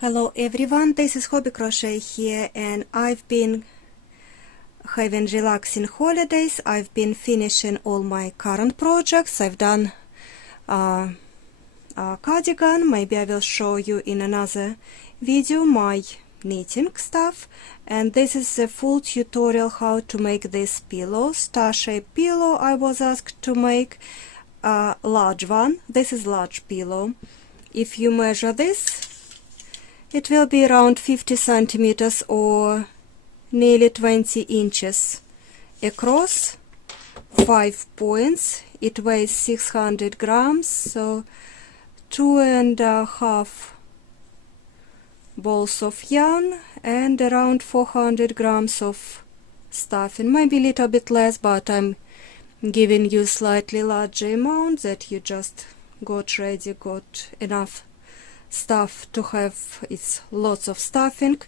Hello everyone, this is Hobby Crochet here, and I've been having relaxing holidays. I've been finishing all my current projects. I've done a cardigan. Maybe I will show you in another video my knitting stuff. And this is a full tutorial how to make this pillow, star-shaped pillow. I was asked to make a large one. This is large pillow. If you measure this, it will be around 50 centimeters or nearly 20 inches across, 5 points. It weighs 600 grams, so 2.5 balls of yarn and around 400 grams of stuffing. Maybe a little bit less, but I'm giving you slightly larger amount that you just got ready, got enough stuff to have. It's lots of stuffing,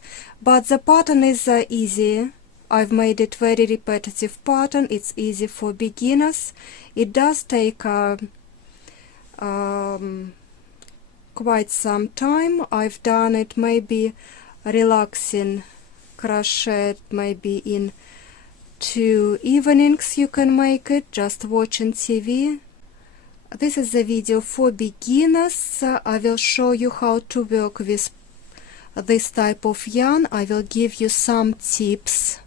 but the pattern is easy. I've made it very repetitive pattern. It's easy for beginners. It does take quite some time. I've done it maybe relaxing crochet maybe in 2 evenings. You can make it just watching TV. This is a video for beginners. I will show you how to work with this type of yarn. I will give you some tips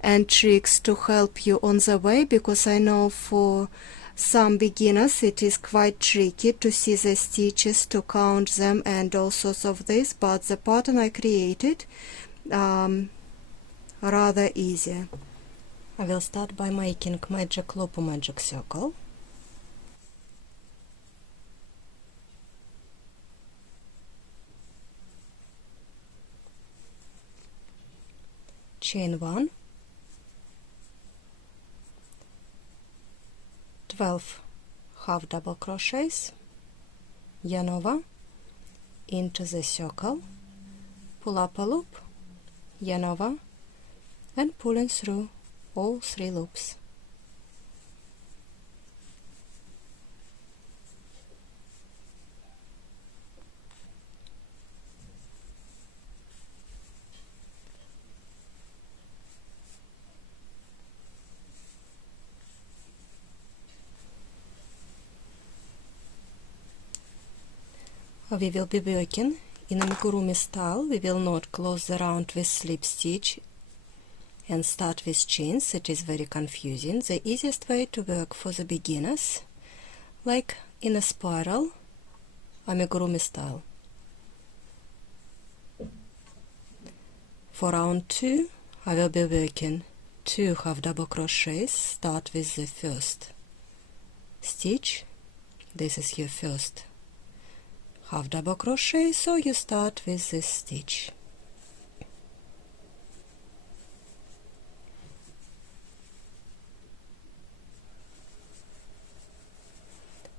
and tricks to help you on the way, because I know for some beginners it is quite tricky to see the stitches, to count them and all sorts of this, but the pattern I created rather easy. I will start by making magic loop or magic circle. Chain 1, 12 half double crochets, yarn over, into the circle, pull up a loop, yarn over, and pulling through all 3 loops. We will be working in amigurumi style. We will not close the round with slip stitch and start with chains. It is very confusing. The easiest way to work for the beginners, like in a spiral, amigurumi style. For round 2, I will be working 2 half double crochets. Start with the first stitch. This is your first half double crochet, so you start with this stitch.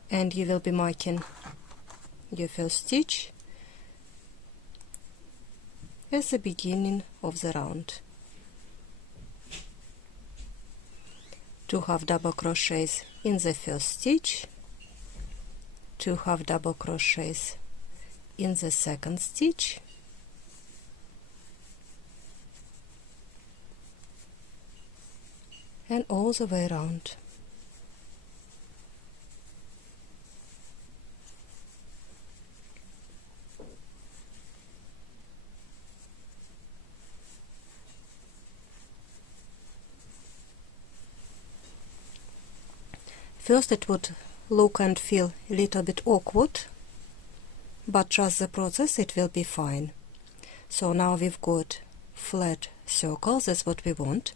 And you will be marking your first stitch as the beginning of the round. 2 half double crochets in the first stitch, 2 half double crochets in the second stitch, and all the way around. First it would look and feel a little bit awkward, but trust the process, it will be fine. So now we've got flat circles, that's what we want.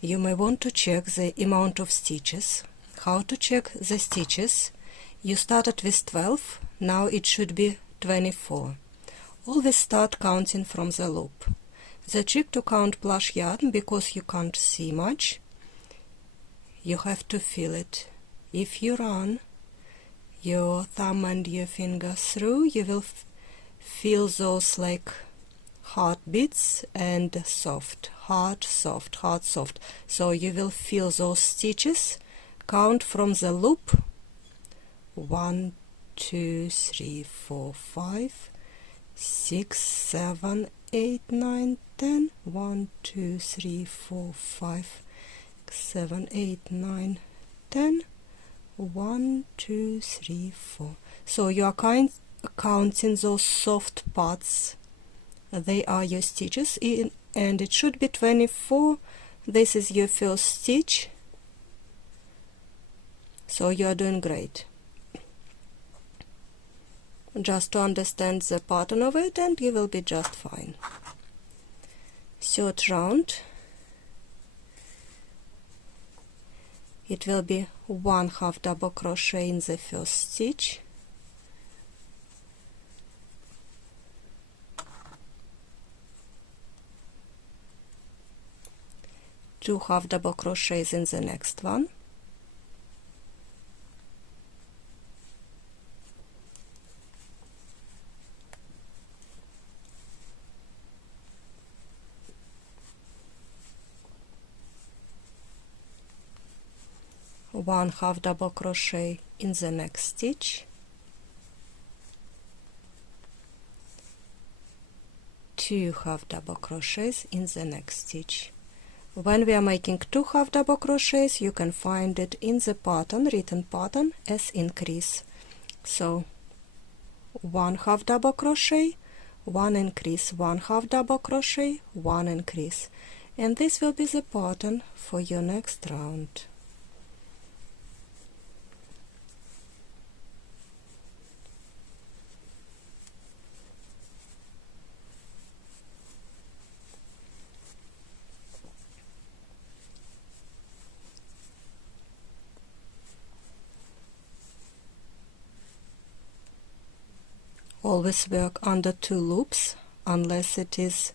You may want to check the amount of stitches. How to check the stitches? You started with 12, now it should be 24. Always start counting from the loop. The trick to count plush yarn, because you can't see much, you have to feel it. If you run your thumb and your finger through, you will feel those like heartbeats and soft, hard, soft, hard, soft. So you will feel those stitches. Count from the loop 1, 2, 3, 4, 5, 6, 7, 8, 9, 10. 1, 2, 3, 4, 5, 7, 8, 9, 10. 1, 2, 3, 4. So you are counting those soft parts. They are your stitches in, and it should be 24. This is your first stitch. So you are doing great. Just to understand the pattern of it and you will be just fine. Third round, it will be 1 half double crochet in the first stitch, two half double crochets in the next one, one half double crochet in the next stitch, two half double crochets in the next stitch. When we are making two half double crochets, you can find it in the pattern, written pattern, as increase. So one half double crochet, one increase, one half double crochet, one increase, and this will be the pattern for your next round. Always work under 2 loops, unless it is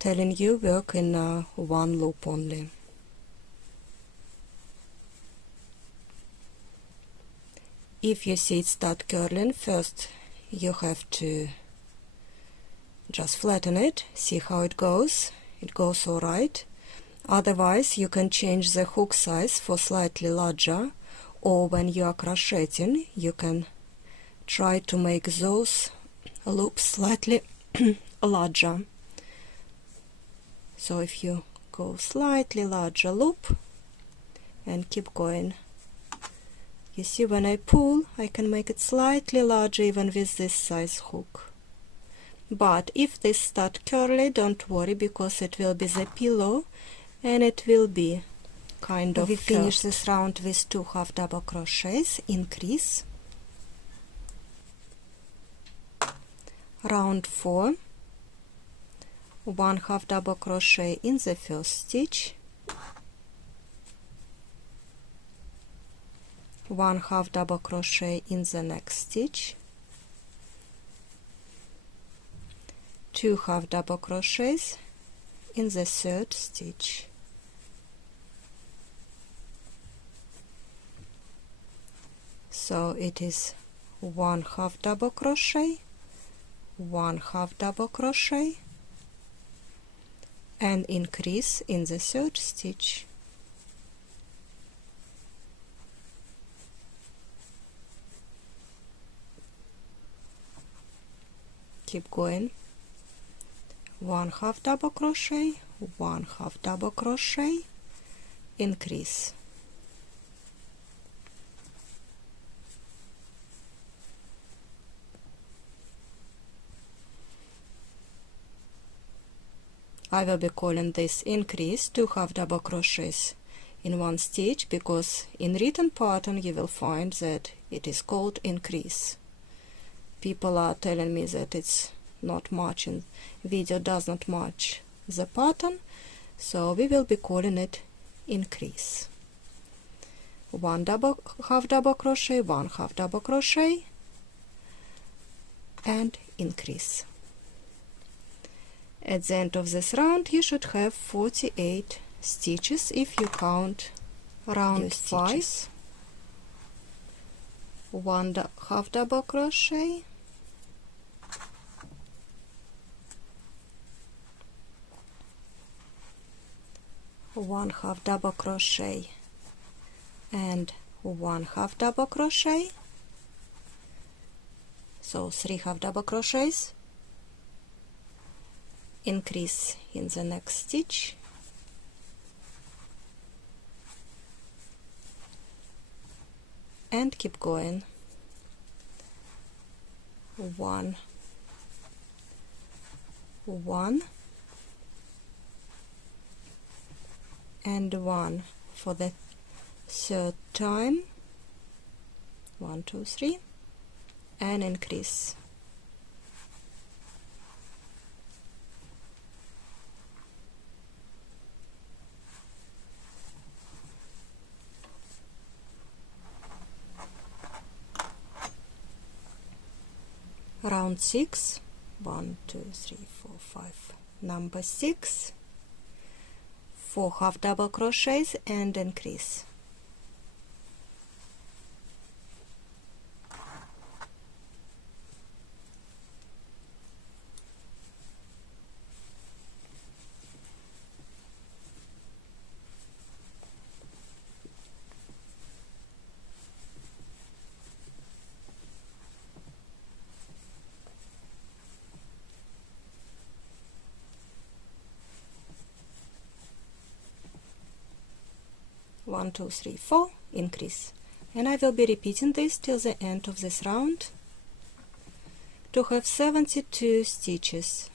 telling you work in one loop only. If you see it start curling, first you have to just flatten it, see how it goes. It goes alright. Otherwise you can change the hook size for slightly larger, or when you are crocheting you can try to make those loops slightly larger. So if you go slightly larger loop and keep going, you see when I pull I can make it slightly larger even with this size hook. But if this start curly, don't worry, because it will be the pillow and it will be kind of. We finish this round with 2 half double crochets, increase. Round 4, 1 half double crochet in the first stitch, 1 half double crochet in the next stitch, 2 half double crochets in the third stitch. So it is 1 half double crochet, 1 half double crochet, and increase in the third stitch. Keep going. 1 half double crochet, 1 half double crochet, increase. I will be calling this increase 2 half double crochets in one stitch, because in written pattern you will find that it is called increase. People are telling me that it's not matching, video does not match the pattern, so we will be calling it increase. 1 half double crochet, 1 half double crochet, and increase. At the end of this round you should have 48 stitches if you count round 5. 1 half double crochet, 1 half double crochet, and 1 half double crochet, so 3 half double crochets, increase in the next stitch, and keep going. 1, 1, and 1 for the third time. 1, 2, 3, and increase. Round 6, 1, 2, 3, 4, 5, number 6, 4 half double crochets and increase. One, two, three, 4, increase, and I will be repeating this till the end of this round to have 72 stitches.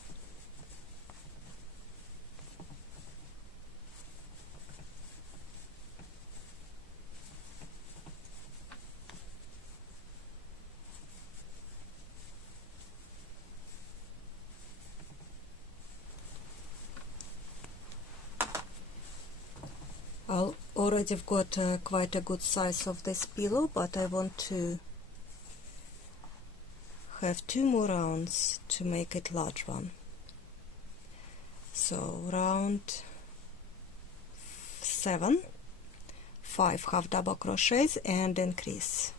I already got quite a good size of this pillow, but I want to have 2 more rounds to make it large one. So round 7, 5 half double crochets and increase.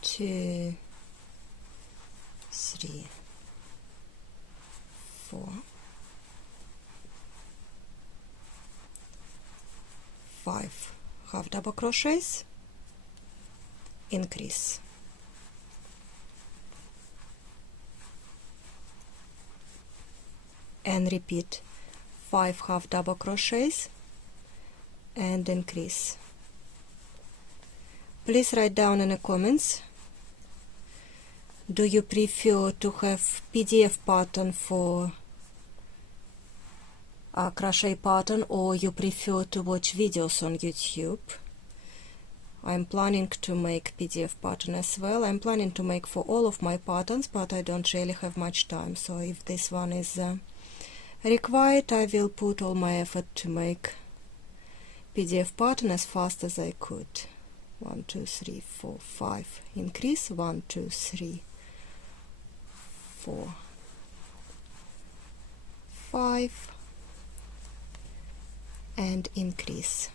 Two, 3, 4, 5 half double crochets, increase. And repeat 5 half double crochets and increase. Please write down in the comments, do you prefer to have PDF pattern for a crochet pattern, or you prefer to watch videos on YouTube? I'm planning to make PDF pattern as well. I'm planning to make for all of my patterns, but I don't really have much time, so if this one is required, I will put all my effort to make PDF pattern as fast as I could. 1, 2, 3, 4, 5, increase. 1, 2, 3, 4, 5, and increase.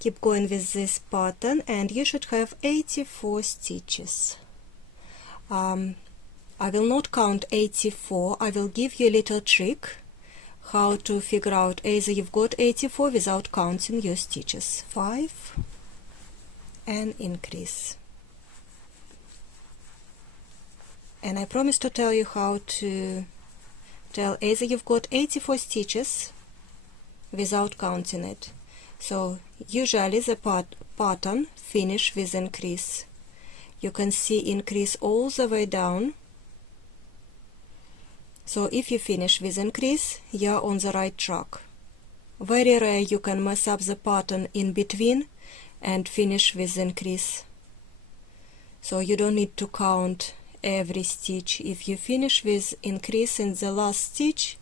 Keep going with this pattern, and you should have 84 stitches. I will not count 84. I will give you a little trick how to figure out either you've got 84 without counting your stitches. 5 and increase. And I promise to tell you how to tell either you've got 84 stitches without counting it. So usually the pattern finish with increase. You can see increase all the way down. So if you finish with increase, you're on the right track. Very rare you can mess up the pattern in between and finish with increase. So you don't need to count every stitch. If you finish with increase in the last stitch,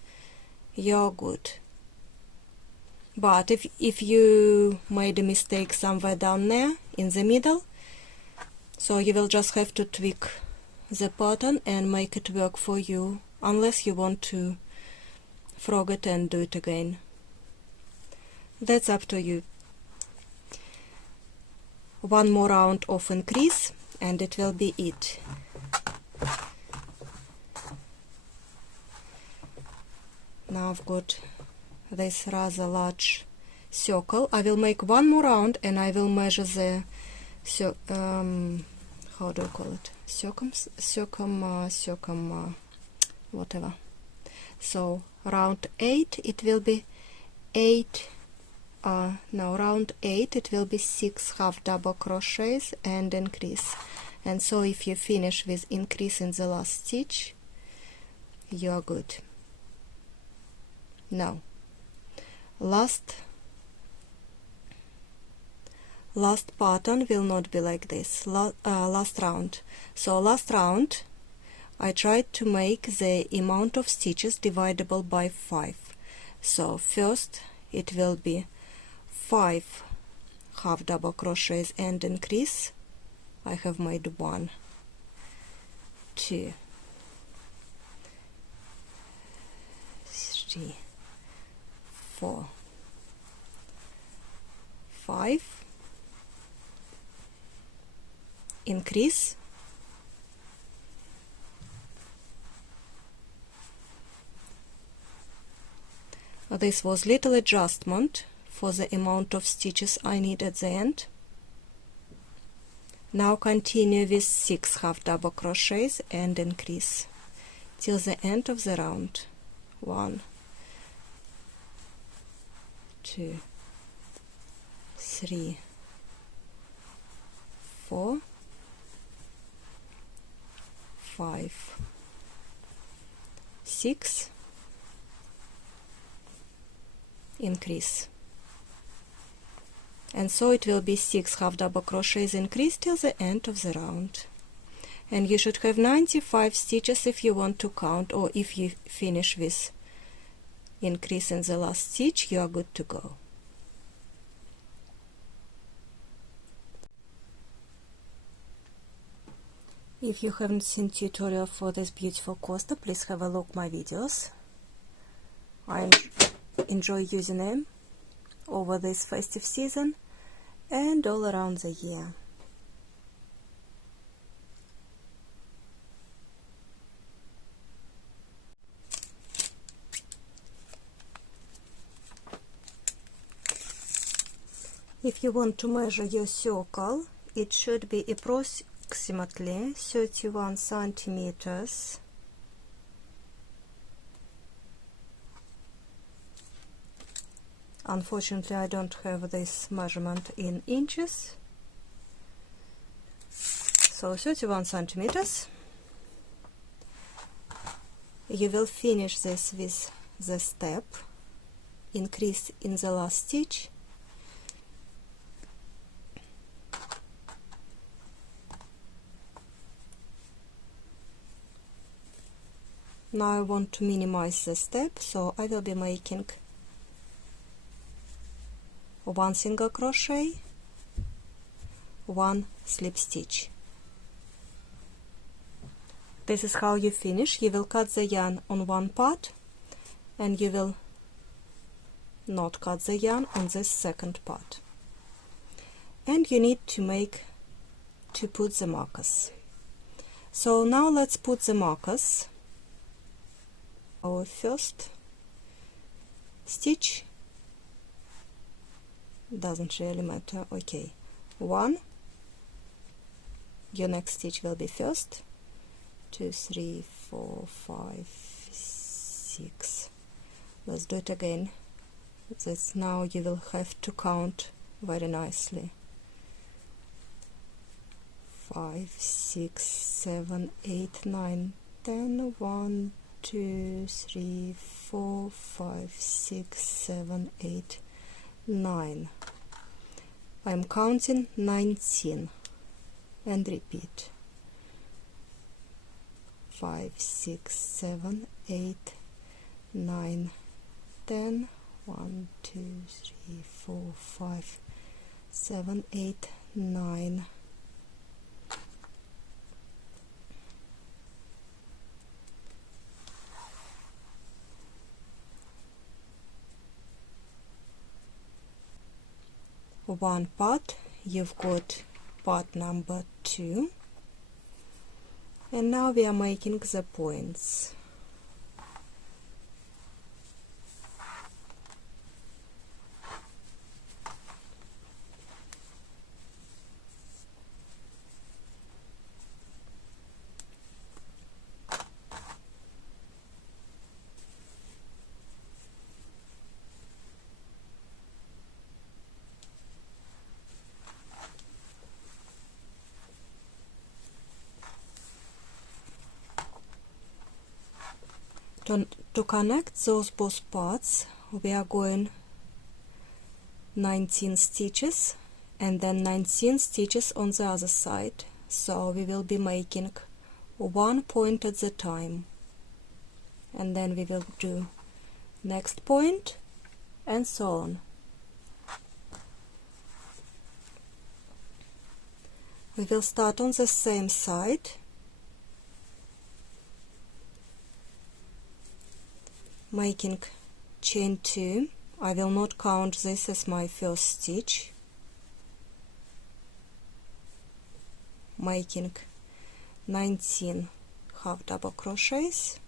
you're good. But if you made a mistake somewhere down there in the middle, so you will just have to tweak the pattern and make it work for you, unless you want to frog it and do it again. That's up to you. One more round of increase and it will be it. Now I've got this rather large circle. I will make one more round and I will measure the how do you call it, whatever. So round 8 it will be 8 no, round 8 it will be 6 half double crochets and increase. And so if you finish with increase in the last stitch, you are good. Now last pattern will not be like this. Last round. So last round I tried to make the amount of stitches dividable by 5. So first it will be 5 half double crochets and increase. I have made 1, 2, 3, 4, 5, increase, this was little adjustment for the amount of stitches I need at the end. Now continue with 6 half double crochets and increase till the end of the round. 1, 2, 3, 4, 5, 6, increase. And so it will be 6 half double crochets increase till the end of the round. And you should have 95 stitches if you want to count, or if you finish with increase in the last stitch, you are good to go. If you haven't seen tutorial for this beautiful coaster, please have a look my videos. I enjoy using them over this festive season and all around the year. If you want to measure your circle, it should be approximately 31 centimeters. Unfortunately, I don't have this measurement in inches. So 31 centimeters. You will finish this with the step, increase in the last stitch, now I want to minimize the step, so I will be making 1 single crochet, 1 slip stitch. This is how you finish. You will cut the yarn on one part and you will not cut the yarn on this second part. And you need to put the markers. So now let's put the markers. Our first stitch, doesn't really matter, okay, 1, your next stitch will be first, 2, 3, 4, 5, 6, let's do it again. That's now you will have to count very nicely. 5, 6, 7, 8, 9, 10, 1, 2, 3, 4, 5, 6, 7, 8, 9. I'm counting 19 and repeat. 5, 6, 7, 8, 9, 10, 1, 2, 3, 4, 5, 7, 8, 9. One part, you've got part number 2, and now we are making the points. To connect those both parts, we are going 19 stitches and then 19 stitches on the other side. So we will be making one point at a time, and then we will do next point and so on. We will start on the same side, making chain 2. I will not count this as my first stitch, making 19 half double crochets,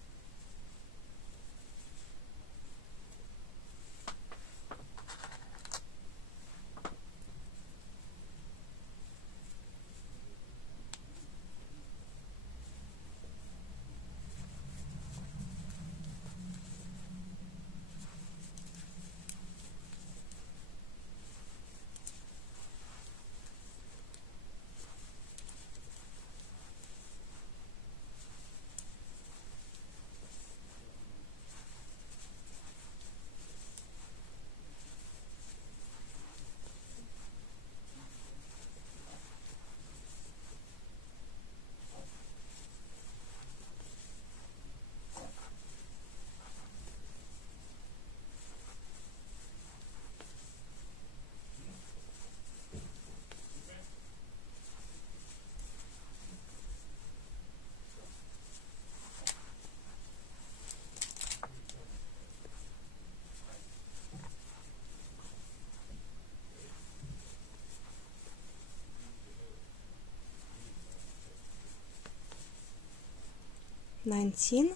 (19).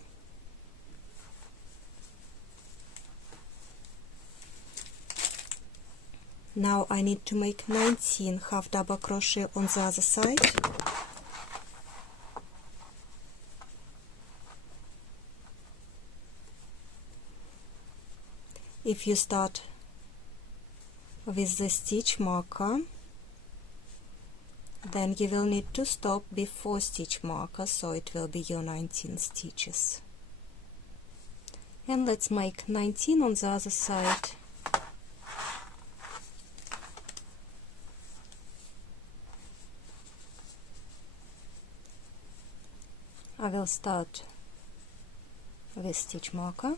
Now I need to make 19 half double crochet on the other side. If you start with the stitch marker, then you will need to stop before stitch marker, so it will be your 19 stitches. And let's make 19 on the other side. I will start with stitch marker.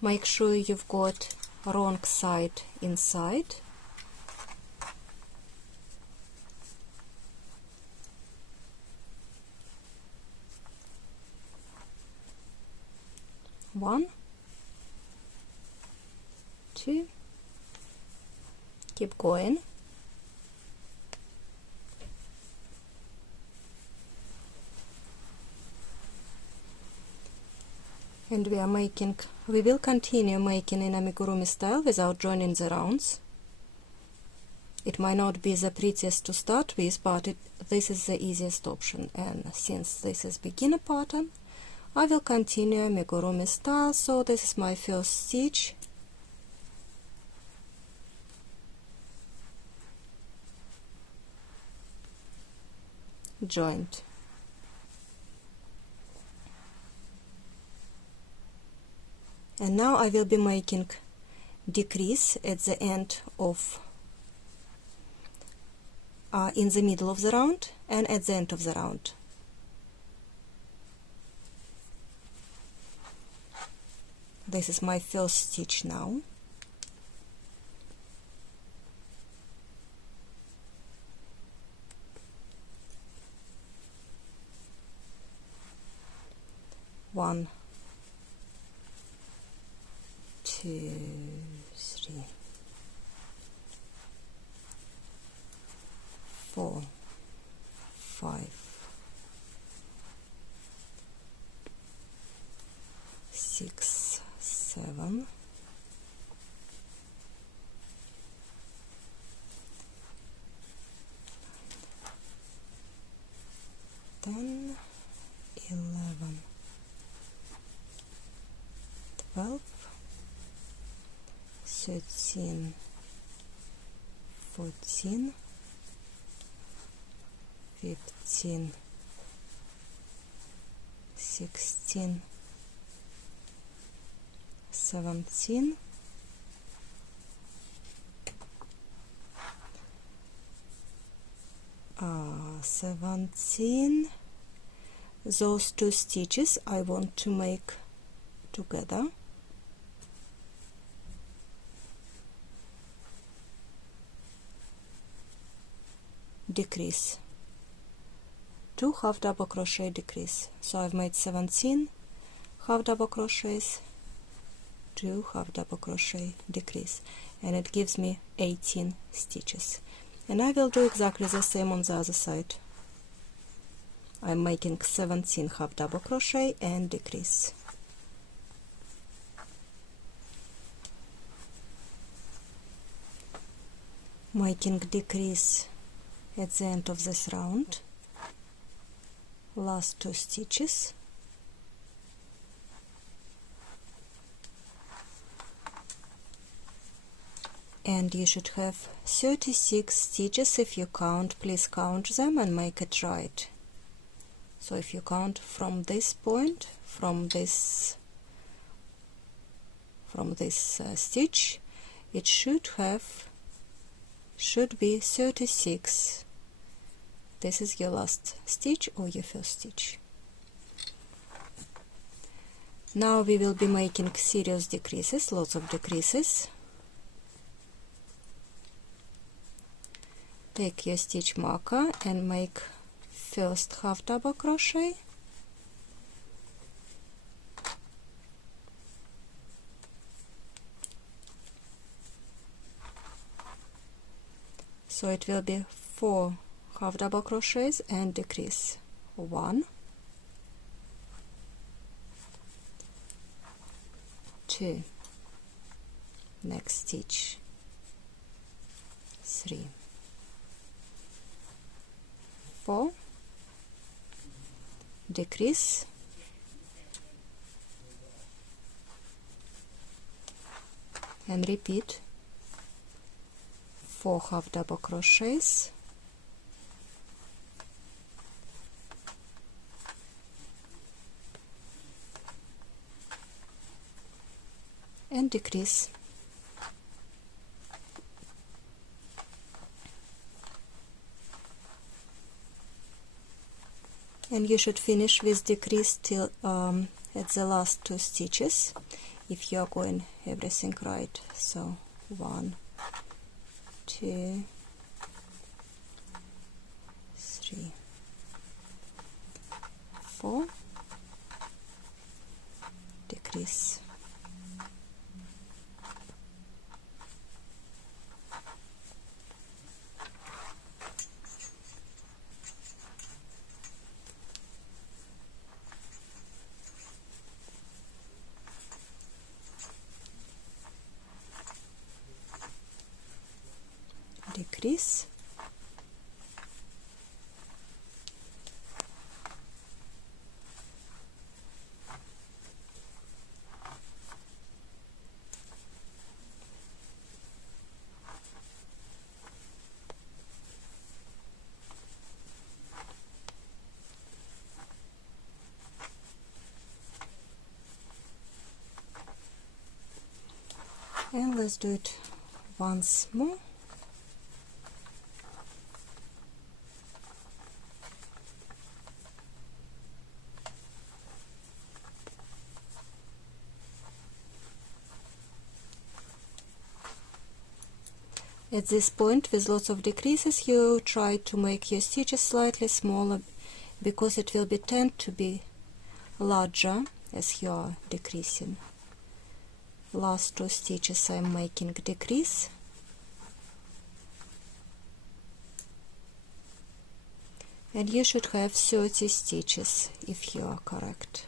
Make sure you've got wrong side inside. One, two, keep going. And we will continue making in amigurumi style without joining the rounds. It might not be the prettiest to start with, but this is the easiest option, and since this is beginner pattern, I will continue amigurumi style. So this is my first stitch, joint, and now I will be making decrease at the end of in the middle of the round and at the end of the round. This is my first stitch now. One, two, three, four, five, six, seven, 10, 11, 12, 13, 14, 15, 16, 17, 17. Those 2 stitches I want to make together. Decrease. 2 half double crochet decrease. So I've made 17 half double crochets, 2 half double crochet decrease, and it gives me 18 stitches. And I will do exactly the same on the other side. I'm making 17 half double crochet and decrease. Making decrease at the end of this round. Last 2 stitches. And you should have 36 stitches. If you count, please count them and make it right. So if you count from this point, from this stitch, it should be 36. This is your last stitch or your first stitch. Now we will be making serious decreases, lots of decreases. Take your stitch marker and make first half double crochet, so it will be 4 half double crochets and decrease 1, 2, next stitch 3, 4, decrease, and repeat 4 half double crochets, and decrease. And you should finish with decrease till at the last 2 stitches if you are going everything right. So 1, 2, 3, 4, decrease. Decrease, and let's do it once more. At this point, with lots of decreases, you try to make your stitches slightly smaller because it will tend to be larger as you are decreasing. Last 2 stitches I'm making decrease, and you should have 30 stitches if you are correct.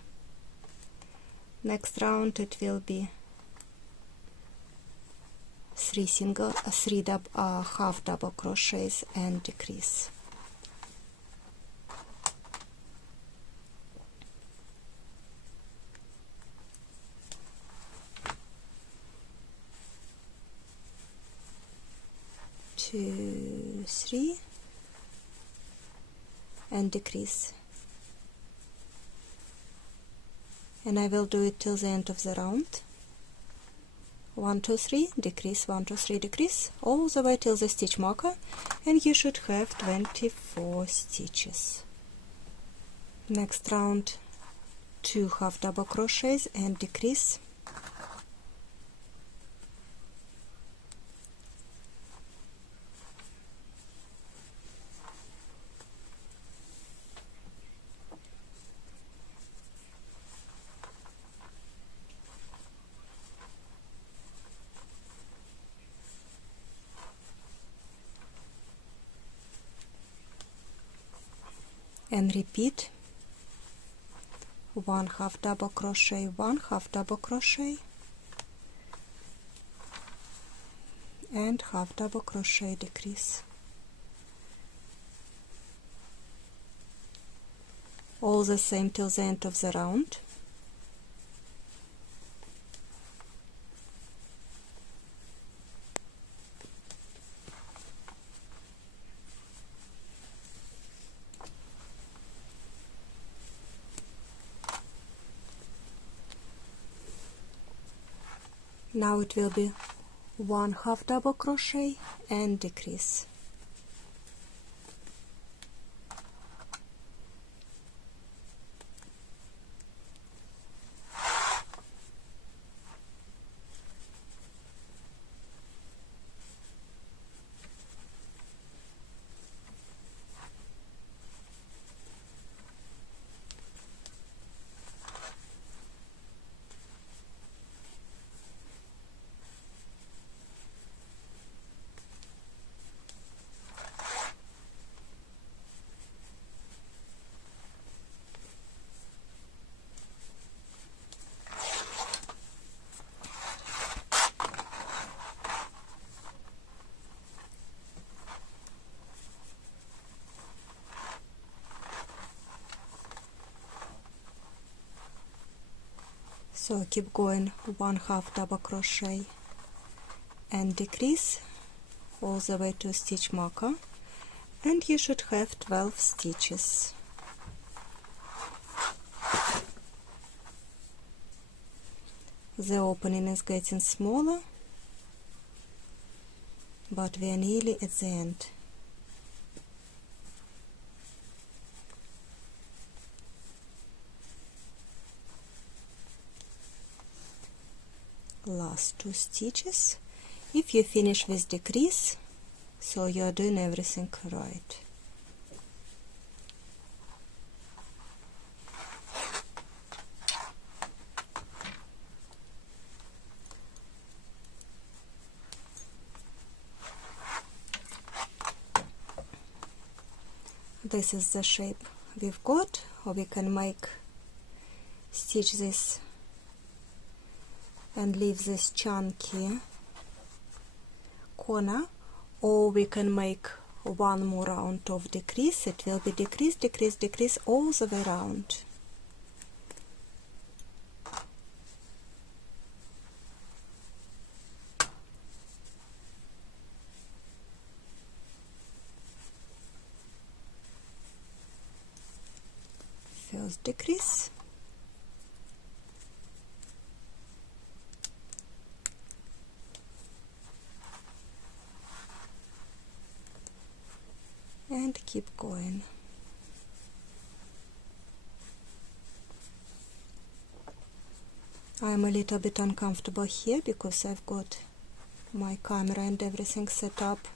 Next round it will be 3 half double crochets and decrease. Two, 3, and decrease. and I will do it till the end of the round. 1 2 3 decrease, 1 2 3 decrease, all the way till the stitch marker, and you should have 24 stitches. Next round, 2 half double crochets and decrease. And repeat 1 half double crochet, 1 half double crochet, and half double crochet decrease. All the same till the end of the round. Now it will be 1 half double crochet and decrease. So keep going 1 half double crochet and decrease all the way to stitch marker, and you should have 12 stitches. The opening is getting smaller, but we are nearly at the end. Last 2 stitches. If you finish with decrease, so you are doing everything right. This is the shape we've got, or we can stitch this and leave this chunky corner, or we can make one more round of decrease. It will be decrease, decrease, decrease all the way around. First decrease, and keep going. I'm a little bit uncomfortable here because I've got my camera and everything set up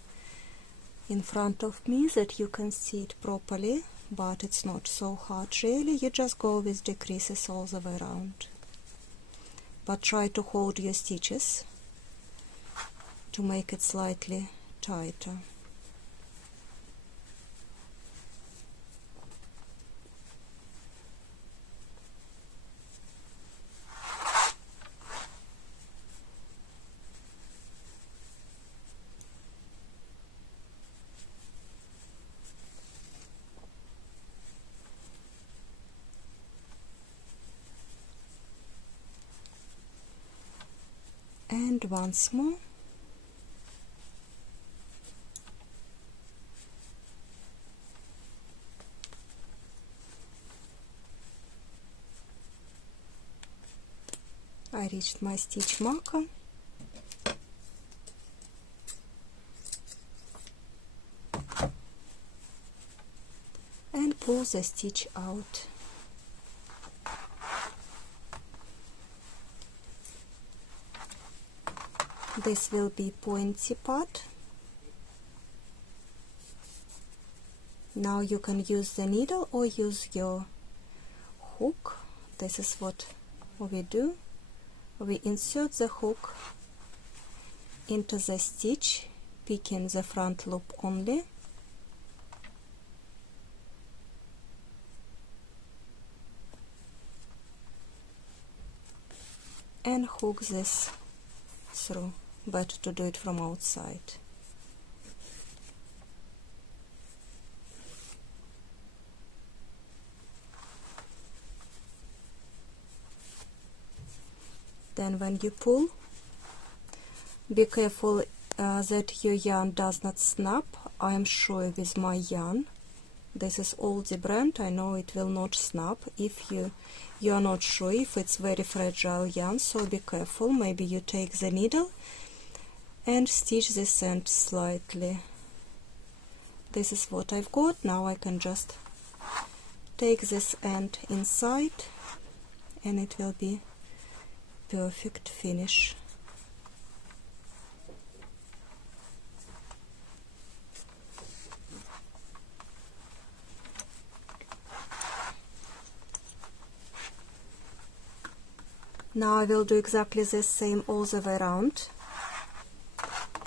in front of me that you can see it properly, but it's not so hard really. You just go with decreases all the way around, but try to hold your stitches to make it slightly tighter. And once more. I reached my stitch marker. And pull the stitch out. This will be pointy part. Now you can use the needle or use your hook. This is what we do. We insert the hook into the stitch, picking the front loop only. And hook this through. Better to do it from outside. Then when you pull, be careful that your yarn does not snap. I am sure with my yarn, this is Aldi brand, I know it will not snap. If you are not sure, if it's very fragile yarn, so be careful. Maybe you take the needle and stitch this end slightly. This is what I've got. Now I can just take this end inside and it will be perfect finish. Now I will do exactly the same all the way around.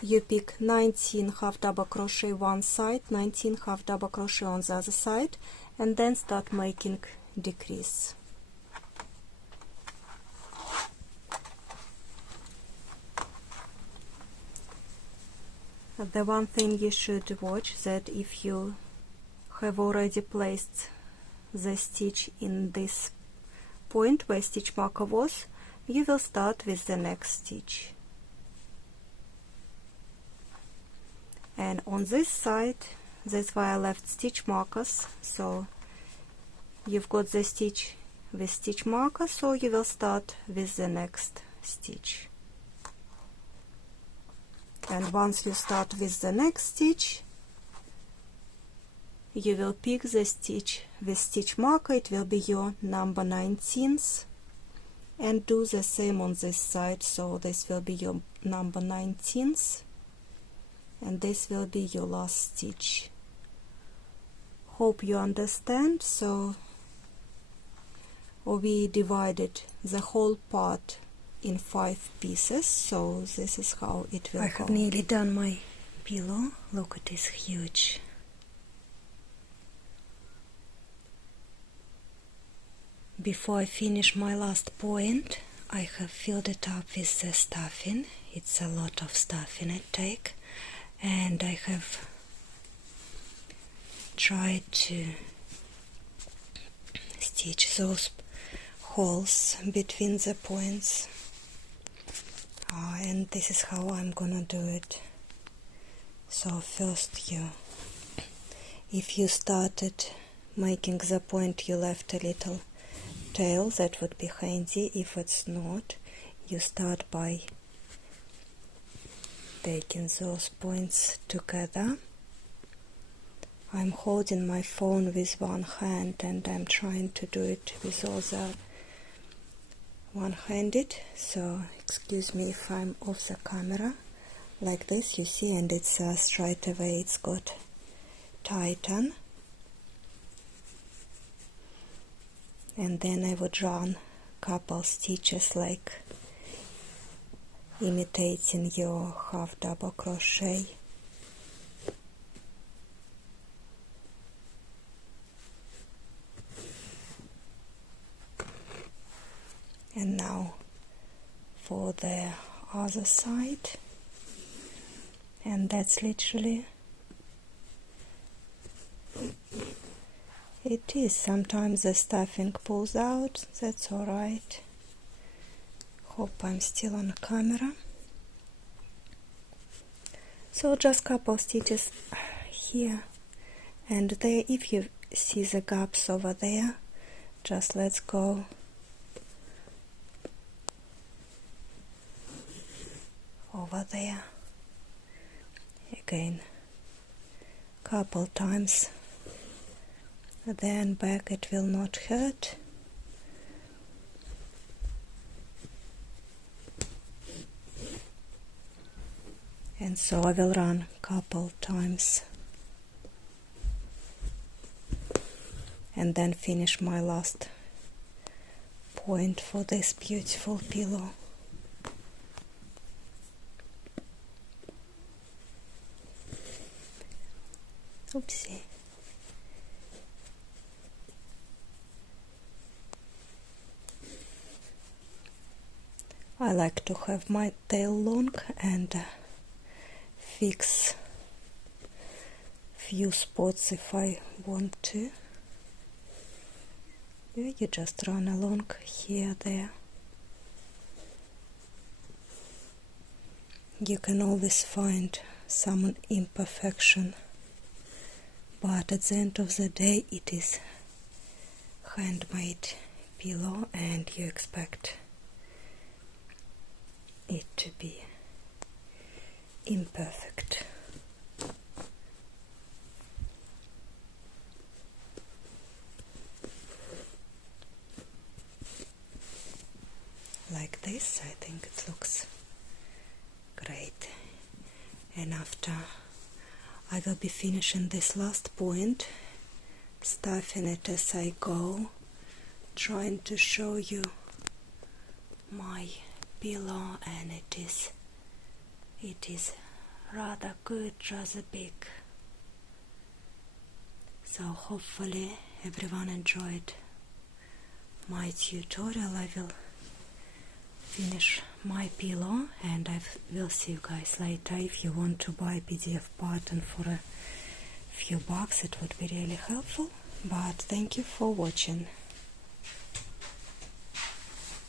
You pick 19 half double crochet one side, 19 half double crochet on the other side, and then start making decrease. The one thing you should watch, that if you have already placed the stitch in this point where stitch marker was, you will start with the next stitch. And on this side, that's why I left stitch markers, so you've got the stitch with stitch marker, so you will start with the next stitch. And once you start with the next stitch, you will pick the stitch with stitch marker, it will be your number 19th, and do the same on this side, so this will be your number 19th, and this will be your last stitch. Hope you understand. So we divided the whole part in 5 pieces, so this is how it will go. I have nearly done my pillow. Look, it is huge. Before I finish my last point, I have filled it up with the stuffing. It's a lot of stuffing I take, and I have tried to stitch those holes between the points. And this is how I'm gonna do it. So first, if you started making the point, you left a little tail, that would be handy. If it's not, you start by taking those points together. I'm holding my phone with one hand and I'm trying to do it with other one-handed, so excuse me if I'm off the camera. Like this, you see, and it's straight away it's got tighten. And then I would run couple stitches like imitating your half double crochet. And now for the other side, and that's literally it is. Sometimes the stuffing pulls out, that's alright. Hope I'm still on camera. So just couple stitches here and there. If you see the gaps over there, just let's go over there. Again, couple times, then back, it will not hurt. And so I will run couple times and then finish my last point for this beautiful pillow. Oopsie. I like to have my tail long and fix few spots if I want to. Yeah, you just run along here, there. You can always find some imperfection, but at the end of the day it is handmade pillow and you expect it to be imperfect. Like this, I think it looks great. And after, I will be finishing this last point, stuffing it as I go, trying to show you my pillow, and it is rather good, rather big. So hopefully everyone enjoyed my tutorial. I will finish my pillow and I will see you guys later. If you want to buy PDF pattern for a few bucks, it would be really helpful. But thank you for watching.